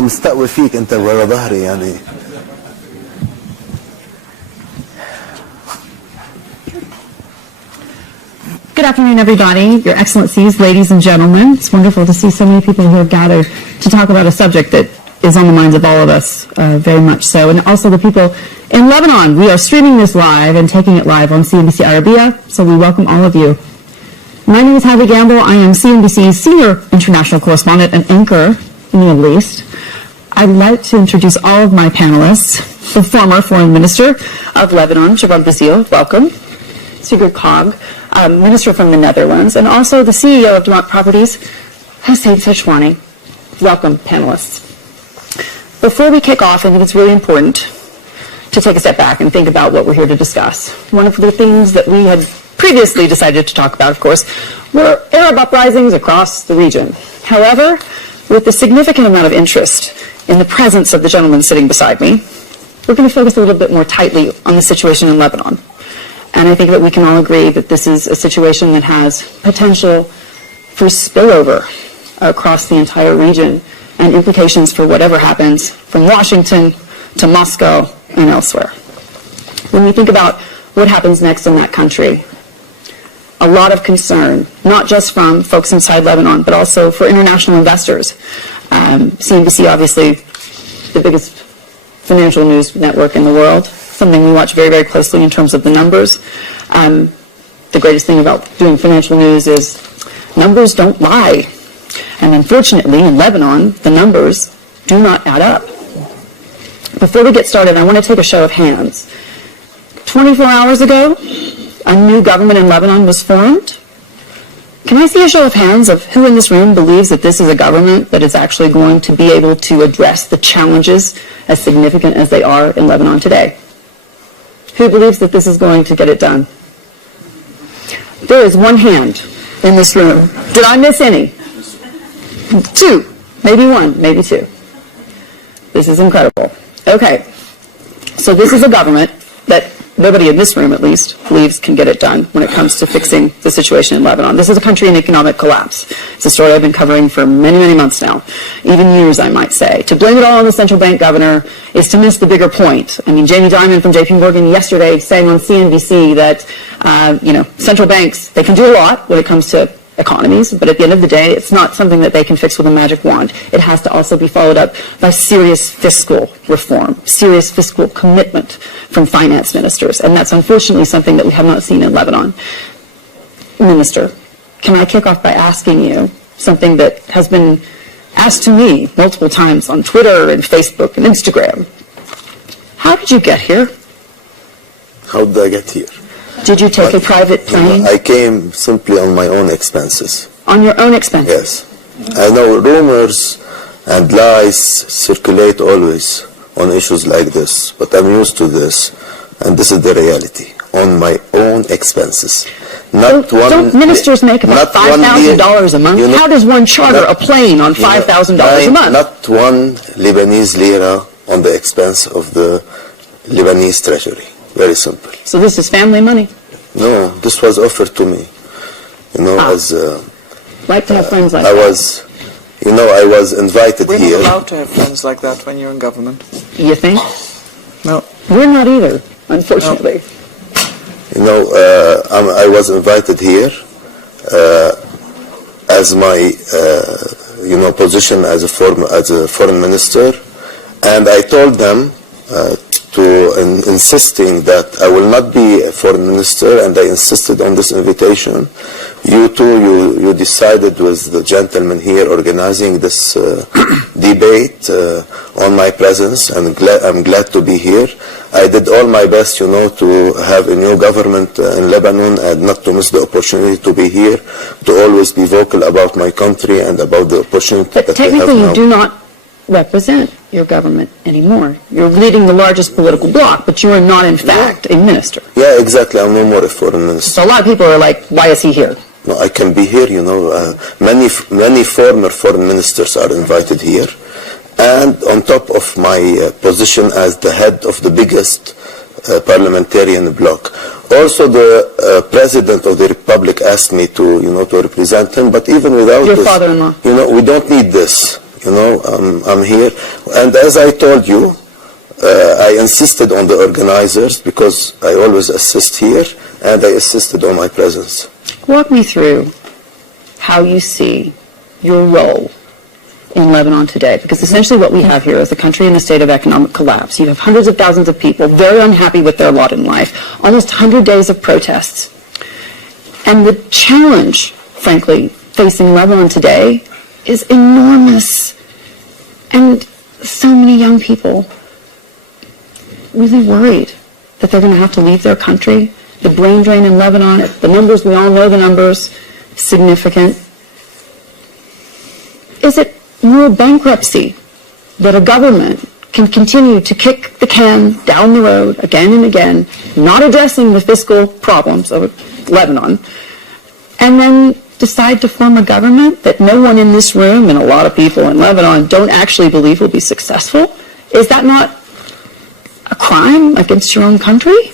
أنا مستقوي فيك أنت ورا ظهري يعني. Good afternoon, everybody, Your Excellencies, ladies and gentlemen. It's wonderful to see so many people who have gathered to talk about a subject that is on the minds of all of us, very much so. And also the people in Lebanon. We are streaming this live and taking it live on Cnbc Arabia, so we welcome all of you. My name is Hadley Gamble. I am Cnbc's senior international correspondent and anchor in the Middle East. I'd like to introduce all of my panelists. The former Foreign Minister of Lebanon, Gebran Bassil, welcome. Sigrid Kaag, Minister from the Netherlands, and also the CEO of Damac Properties, Hussain Sajwani. Welcome, panelists. Before we kick off, I think it's really important to take a step back and think about what we're here to discuss. One of the things that we had previously decided to talk about, of course, were Arab uprisings across the region. However, with the significant amount of interest in the presence of the gentleman sitting beside me, we're going to focus a little bit more tightly on the situation in Lebanon. And I think that we can all agree that this is a situation that has potential for spillover across the entire region and implications for whatever happens from Washington to Moscow and elsewhere. When we think about what happens next in that country, a lot of concern, not just from folks inside Lebanon, but also for international investors. CNBC, obviously, the biggest financial news network in the world, something we watch very, very closely in terms of the numbers. The greatest thing about doing financial news is numbers don't lie. And unfortunately, in Lebanon, the numbers do not add up. Before we get started, I want to take a show of hands. 24 hours ago, a new government in Lebanon was formed. Can I see a show of hands of who in this room believes that this is a government that is actually going to be able to address the challenges as significant as they are in Lebanon today? Who believes that this is going to get it done? There is one hand in this room. Did I miss any? Two, maybe one, maybe two. This is incredible. Okay, so this is a government that nobody in this room, at least, believes can get it done when it comes to fixing the situation in Lebanon. This is a country in economic collapse. It's a story I've been covering for many, many months now, even years, I might say. To blame it all on the central bank governor is to miss the bigger point. I mean, Jamie Dimon from JP Morgan yesterday saying on CNBC that, central banks, they can do a lot when it comes to economies, but at the end of the day, it's not something that they can fix with a magic wand. It has to also be followed up by serious fiscal reform, serious fiscal commitment from finance ministers, and that's unfortunately something that we have not seen in Lebanon. Minister, can I kick off by asking you something that has been asked to me multiple times on Twitter and Facebook and Instagram? How did you get here? How did I get here? Did you take a private plane? I came simply on my own expenses. On your own expenses? Yes. I know rumors and lies circulate always on issues like this, but I'm used to this, and this is the reality. On my own expenses. Don't ministers make about $5,000 a month? How does one charter a plane on $5,000 a month? Not one Lebanese lira on the expense of the Lebanese treasury. Very simple. So this is family money? No, this was offered to me. As like to have friends like I that. I was invited We're here. We're not allowed to have friends like that when you're in government. You think? No. We're not either, unfortunately. No. I was invited here as my position as a foreign minister, and I told them insisting that I will not be a foreign minister, and I insisted on this invitation. You too, you decided with the gentleman here organizing this debate on my presence, and I'm glad to be here. I did all my best, to have a new government in Lebanon and not to miss the opportunity to be here, to always be vocal about my country and about the opportunity but that we have now. Technically, you do not represent your government anymore. You're leading the largest political bloc, but you are not, in fact, a minister. Yeah, exactly. I'm no more a foreign minister. So a lot of people are like, why is he here? No, I can be here, many former foreign ministers are invited here. And on top of my position as the head of the biggest parliamentarian bloc. Also, the President of the Republic asked me to represent him, but even without your this, father-in-law. we don't need this. You know, I'm here. And as I told you, I insisted on the organizers because I always assist here, and I insisted on my presence. Walk me through how you see your role in Lebanon today, because essentially what we have here is a country in a state of economic collapse. You have hundreds of thousands of people very unhappy with their lot in life, almost 100 days of protests. And the challenge, frankly, facing Lebanon today is enormous. And so many young people really worried that they're going to have to leave their country. The brain drain in Lebanon, the numbers, we all know the numbers, significant. Is it moral bankruptcy that a government can continue to kick the can down the road again and again, not addressing the fiscal problems of Lebanon, and then decide to form a government that no one in this room and a lot of people in Lebanon don't actually believe will be successful? Is that not a crime against your own country?